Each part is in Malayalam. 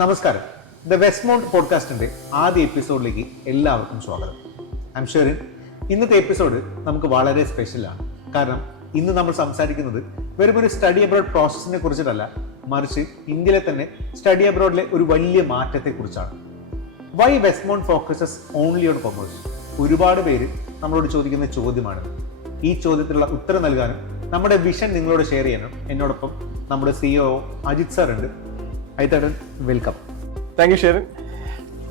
നമസ്കാരം. ദ വെസ്റ്റ്മൗണ്ട് പോഡ്കാസ്റ്റിന്റെ ആദ്യ എപ്പിസോഡിലേക്ക് എല്ലാവർക്കും സ്വാഗതം. I M Sherin. ഇന്നത്തെ എപ്പിസോഡ് നമുക്ക് വളരെ സ്പെഷ്യലാണ്. കാരണം ഇന്ന് നമ്മൾ സംസാരിക്കുന്നത് വെറും ഒരു സ്റ്റഡി അബ്രോഡ് പ്രോസസ്സിനെ കുറിച്ചിട്ടല്ല, മറിച്ച് ഇന്ത്യയിലെ തന്നെ സ്റ്റഡി അബ്രോഡിലെ ഒരു വലിയ മാറ്റത്തെ കുറിച്ചാണ്. Why Westmount focuses only on commerce? ഒരുപാട് പേര് നമ്മളോട് ചോദിക്കുന്ന ചോദ്യമാണ്. ഈ ചോദ്യത്തിനുള്ള ഉത്തരം നൽകാനും നമ്മുടെ വിഷൻ നിങ്ങളോട് ഷെയർ ചെയ്യാനും എന്നോടൊപ്പം നമ്മുടെ CEO അജിത് സാർ ഉണ്ട്. അജിത്തേട്ടൻ, welcome. Thank you Sherin.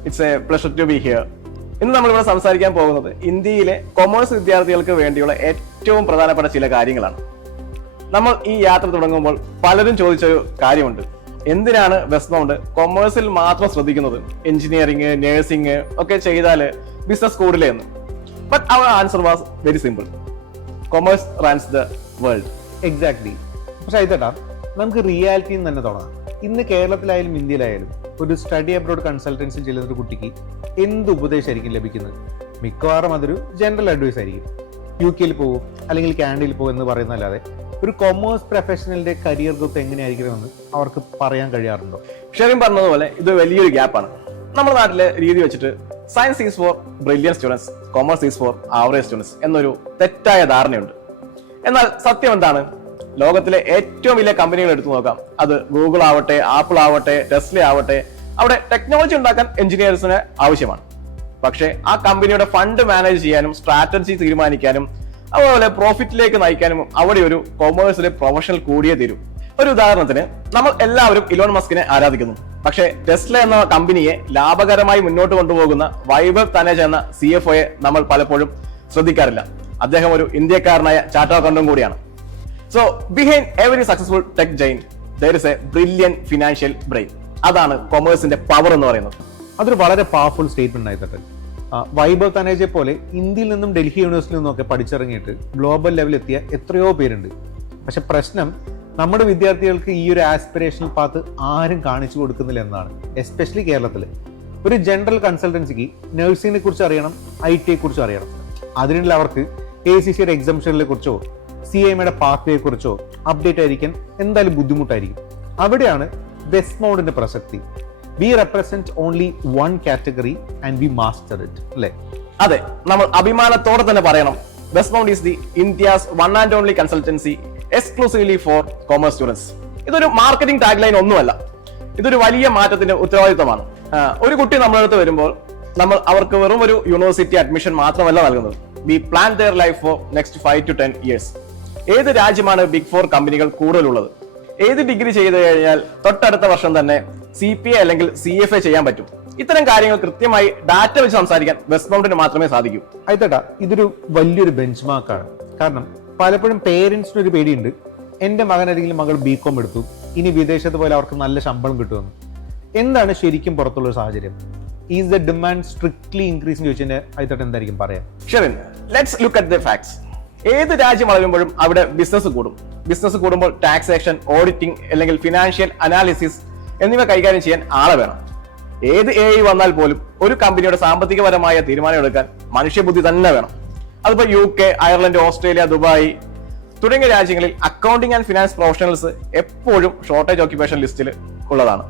It's a pleasure to be here. ഇന്ന് നമ്മളിവിടെ സംസാരിക്കാൻ പോകുന്നത് ഇന്ത്യയിലെ കൊമേഴ്സ് വിദ്യാർത്ഥികൾക്ക് വേണ്ടിയുള്ള ഏറ്റവും പ്രധാനപ്പെട്ട ചില കാര്യങ്ങളാണ്. നമ്മൾ ഈ യാത്ര തുടങ്ങുമ്പോൾ പലരും ചോദിച്ചൊരു കാര്യമുണ്ട്: എന്തിനാണ് വെസ്റ്റ്മൗണ്ട് കൊമേഴ്സിൽ മാത്രം ശ്രദ്ധിക്കുന്നത്? എഞ്ചിനീയറിംഗ്, നഴ്സിംഗ് ഒക്കെ ചെയ്താൽ ബിസിനസ് കൂടില്ലേ എന്ന്. But our answer was very simple: commerce runs the world. Exactly. പക്ഷെ അജിത്തേട്ടാ, നമുക്ക് റിയാലിറ്റിയിൽ തന്നെ തുടങ്ങാം. ഇന്ന് കേരളത്തിലായാലും ഇന്ത്യയിലായാലും ഒരു സ്റ്റഡി അബ്രോഡ് കൺസൾട്ടൻസി ചെയ്യുന്ന ഒരു കുട്ടിക്ക് എന്ത് ഉപദേശമായിരിക്കും ലഭിക്കുന്നത്? മിക്കവാറും അതൊരു ജനറൽ അഡ്വൈസ് ആയിരിക്കും. UK പോകും അല്ലെങ്കിൽ കാനഡയിൽ പോകും എന്ന് പറയുന്നതല്ലാതെ ഒരു കൊമേഴ്സ് പ്രൊഫഷണലിന്റെ കരിയർ ഗ്രോത്ത് എങ്ങനെയായിരിക്കണമെന്ന് അവർക്ക് പറയാൻ കഴിയാറുണ്ടോ? ഷെറിൻ പറഞ്ഞതുപോലെ ഇത് വലിയൊരു ഗ്യാപ്പാണ്. നമ്മുടെ നാട്ടിലെ രീതി വെച്ചിട്ട് science is for brilliant students, commerce is for average students എന്നൊരു തെറ്റായ ധാരണയുണ്ട്. എന്നാൽ സത്യം എന്താണ്? ലോകത്തിലെ ഏറ്റവും വലിയ കമ്പനികൾ എടുത്തു നോക്കാം. അത് ഗൂഗിൾ ആവട്ടെ, ആപ്പിൾ ആവട്ടെ, ടെസ്ല ആവട്ടെ, അവിടെ ടെക്നോളജി ഉണ്ടാക്കാൻ എഞ്ചിനീയേഴ്സിന് ആവശ്യമാണ്. പക്ഷേ ആ കമ്പനിയുടെ ഫണ്ട് മാനേജ് ചെയ്യാനും സ്ട്രാറ്റജി തീരുമാനിക്കാനും അതുപോലെ പ്രോഫിറ്റിലേക്ക് നയിക്കാനും അവിടെ ഒരു കൊമേഴ്സിലെ പ്രൊഫഷണൽ കൂടിയേ തീരും. ഒരു ഉദാഹരണത്തിന്, നമ്മൾ എല്ലാവരും ഇലോൺ മസ്കിനെ ആരാധിക്കുന്നു. പക്ഷേ ടെസ്ല എന്ന കമ്പനിയെ ലാഭകരമായി മുന്നോട്ട് കൊണ്ടുപോകുന്ന വൈഭവ് തനേജ എന്ന CFOയെ നമ്മൾ പലപ്പോഴും ശ്രദ്ധിക്കാറില്ല. അദ്ദേഹം ഒരു ഇന്ത്യക്കാരനായ ചാർട്ടേഡ് അക്കൗണ്ടന്റ് കൂടിയാണ്. So behind every successful tech giant there is a brilliant financial brain. അതാണ് കൊമേഴ്സിന്റെ പവർ എന്ന് പറയുന്നത്. അതൊരു വളരെ പവർഫുൾ സ്റ്റേറ്റ്മെന്റ് ആയിട്ട് വൈഭവ് തനേജയെ പോലെ ഇന്ത്യയിൽ നിന്നും ഡൽഹി യൂണിവേഴ്സിറ്റിയിൽ നിന്നും ഒക്കെ പഠിച്ചിറങ്ങിയിട്ട് ഗ്ലോബൽ ലെവലിൽ എത്തിയ എത്രയോ പേരുണ്ട്. പക്ഷെ പ്രശ്നം, നമ്മുടെ വിദ്യാർത്ഥികൾക്ക് ഈ ഒരു ആസ്പിറേഷണൽ പാത്ത് ആരും കാണിച്ചു കൊടുക്കുന്നില്ല എന്നാണ്. എസ്പെഷ്യലി കേരളത്തിൽ ഒരു ജനറൽ കൺസൾട്ടൻസിക്ക് നഴ്സിംഗിനെ കുറിച്ച് അറിയണം, IT കുറിച്ച് അറിയണം. അതിനുള്ള അവർക്ക് ACCയുടെ എക്സാമിഷനെ കുറിച്ചോ CMAയുടെ പാത്വേയെ കുറിച്ചോ അപ്ഡേറ്റ് ആയിരിക്കാൻ എന്തായാലും ബുദ്ധിമുട്ടായിരിക്കും. അവിടെയാണ് വെസ്റ്റ്മൗണ്ടിന്റെ പ്രസക്തി. We represent only one category and we master it, അല്ലേ? അതെ, നമ്മൾ അഭിമാനത്തോടെ തന്നെ പറയണം, Westmount is the India's one and only consultancy exclusively for commerce students. ഇതൊരു മാർക്കറ്റിംഗ് ടാഗ് ലൈൻ ഒന്നുമല്ല, ഇതൊരു വലിയ മാറ്റത്തിന്റെ ഉത്തരവാദിത്തമാണ്. ഒരു കുട്ടി നമ്മുടെ അടുത്ത് വരുമ്പോൾ നമ്മൾ അവർക്ക് വെറും ഒരു യൂണിവേഴ്സിറ്റി അഡ്മിഷൻ മാത്രമല്ല നൽകുന്നത്. We plan their life for next 5 to 10 years. ഏത് രാജ്യമാണ് ബിഗ് 4 കമ്പനികൾ കൂടുതലുള്ളത്? ഏത് ഡിഗ്രി ചെയ്തു കഴിഞ്ഞാൽ തൊട്ടടുത്ത വർഷം തന്നെ CPA അല്ലെങ്കിൽ CFA ചെയ്യാൻ പറ്റും? ഇത്തരം കാര്യങ്ങൾ കൃത്യമായി ഡാറ്റ വെച്ച് സംസാരിക്കാൻ വെസ്റ്റ്മൗണ്ടിന് മാത്രമേ സാധിക്കൂ. അയത്തേട്ടാ, ഇതൊരു വലിയൊരു ബെഞ്ച് മാർക്കാണ്. കാരണം പലപ്പോഴും പേരൻസിന് ഒരു പേടിയുണ്ട്, എന്റെ മകൻ അല്ലെങ്കിൽ മകൾ BCom എടുത്തു, ഇനി വിദേശത്ത് പോലെ അവർക്ക് നല്ല ശമ്പളം കിട്ടുമെന്ന്. എന്താണ് ശരിക്കും പുറത്തുള്ള സാഹചര്യം? Is the demand strictly increase എന്ന് ചോദിച്ചാൽ അയത്തേട്ട എന്തായിരിക്കും പറയാം? Sherin, let's look at the facts. ഏത് രാജ്യം വളരുമ്പോഴും അവിടെ ബിസിനസ് കൂടും. ബിസിനസ് കൂടുമ്പോൾ ടാക്സേഷൻ, ഓഡിറ്റിംഗ് അല്ലെങ്കിൽ ഫിനാൻഷ്യൽ അനാലിസിസ് എന്നിവ കൈകാര്യം ചെയ്യാൻ ആളെ വേണം. ഏത് AI വന്നാൽ പോലും ഒരു കമ്പനിയുടെ സാമ്പത്തികപരമായ തീരുമാനം എടുക്കാൻ മനുഷ്യബുദ്ധി തന്നെ വേണം. അതിപ്പോ UK, അയർലൻഡ്, ഓസ്ട്രേലിയ, ദുബായ് തുടങ്ങിയ രാജ്യങ്ങളിൽ അക്കൗണ്ടിംഗ് ആൻഡ് ഫിനാൻസ് പ്രൊഫഷണൽസ് എപ്പോഴും ഷോർട്ടേജ് ഓക്യുപ്പേഷൻ ലിസ്റ്റിൽ ഉള്ളതാണ്.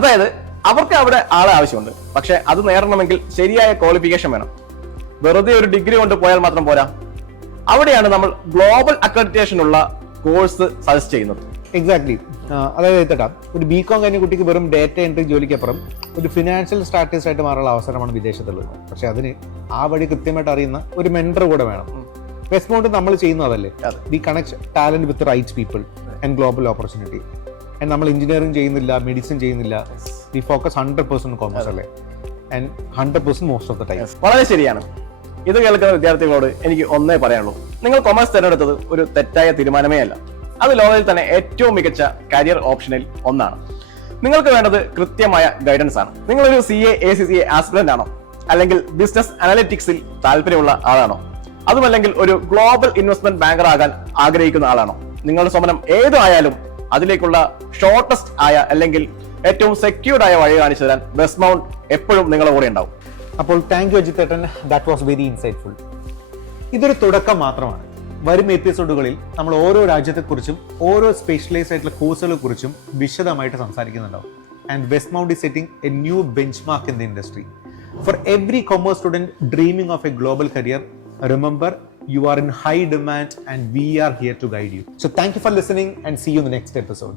അതായത് അവർക്ക് അവിടെ ആളെ ആവശ്യമുണ്ട്. പക്ഷെ അത് നേടണമെങ്കിൽ ശരിയായ ക്വാളിഫിക്കേഷൻ വേണം. വെറുതെ ഒരു ഡിഗ്രി കൊണ്ട് പോയാൽ മാത്രം പോരാ. അവിടെയാണ് നമ്മൾ ഗ്ലോബൽ അക്രഡിറ്റേഷൻ ഉള്ള കോഴ്സ് സജസ്റ്റ് ചെയ്യുന്നത്. എക്സാക്ട്ലി. അതായത് ഒരു BCom കഴിഞ്ഞ കുട്ടിക്ക് വെറും ഡേറ്റ എൻട്രി ജോലിക്കപ്പുറം ഒരു ഫിനാൻഷ്യൽ സ്ട്രാറ്റജിസ്റ്റ് ആയിട്ട് മാറാനുള്ള അവസരമാണ് വിദേശത്തുള്ളത്. പക്ഷെ അതിന് ആ വഴി കൃത്യമായിട്ട് അറിയുന്ന ഒരു മെന്റർ കൂടെ വേണം. വെസ്റ്റ്മൗണ്ട് നമ്മൾ ചെയ്യുന്നതല്ലേ, we connect talent with right people and global opportunity. And നമ്മൾ എഞ്ചിനീയറിംഗ് ചെയ്യുന്നില്ല, മെഡിസിൻ ചെയ്യുന്നില്ല, വി ഫോക്കസ് 100% കോമേഴ്സ്, അല്ലേ? And 100% most of the time. വളരെ ശരിയാണ്. ഇത് കേൾക്കുന്ന വിദ്യാർത്ഥികളോട് എനിക്ക് ഒന്നേ പറയാനുള്ളൂ: നിങ്ങൾ കൊമേഴ്സ് തിരഞ്ഞെടുത്തത് ഒരു തെറ്റായ തീരുമാനമേ അല്ല. അത് ലോകത്തിൽ തന്നെ ഏറ്റവും മികച്ച കരിയർ ഓപ്ഷനിൽ ഒന്നാണ്. നിങ്ങൾക്ക് വേണ്ടത് കൃത്യമായ ഗൈഡൻസ് ആണ്. നിങ്ങളൊരു CA ACCA ആസ്പിറന്റ് ആണോ? അല്ലെങ്കിൽ ബിസിനസ് അനലിറ്റിക്സിൽ താല്പര്യമുള്ള ആളാണോ? അതുമല്ലെങ്കിൽ ഒരു ഗ്ലോബൽ ഇൻവെസ്റ്റ്മെന്റ് ബാങ്കർ ആകാൻ ആഗ്രഹിക്കുന്ന ആളാണോ? നിങ്ങളുടെ സ്വപ്നം ഏതായാലും അതിലേക്കുള്ള ഷോർട്ടസ്റ്റ് ആയ അല്ലെങ്കിൽ ഏറ്റവും സെക്യൂർഡ് ആയ വഴി കാണിച്ചു തരാൻ വെസ്റ്റ്മൗണ്ട് എപ്പോഴും നിങ്ങളുടെ കൂടെ ഉണ്ടാവും. അപ്പോൾ താങ്ക് യു അജിത്തേട്ടൻ, ദാറ്റ് വാസ് വെരി ഇൻസൈറ്റ്ഫുൾ. ഇതൊരു തുടക്കം മാത്രമാണ്. വരും എപ്പിസോഡുകളിൽ നമ്മൾ ഓരോ രാജ്യത്തെക്കുറിച്ചും ഓരോ സ്പെഷ്യലൈസ് ആയിട്ടുള്ള കോഴ്സുകളെ കുറിച്ചും വിശദമായിട്ട് സംസാരിക്കുന്നുണ്ടാവും. and Westmount is setting a new benchmark in the industry. For every commerce student dreaming of a global career, remember, you are in high demand and we are here to guide you. So thank you for listening and see you in the next episode.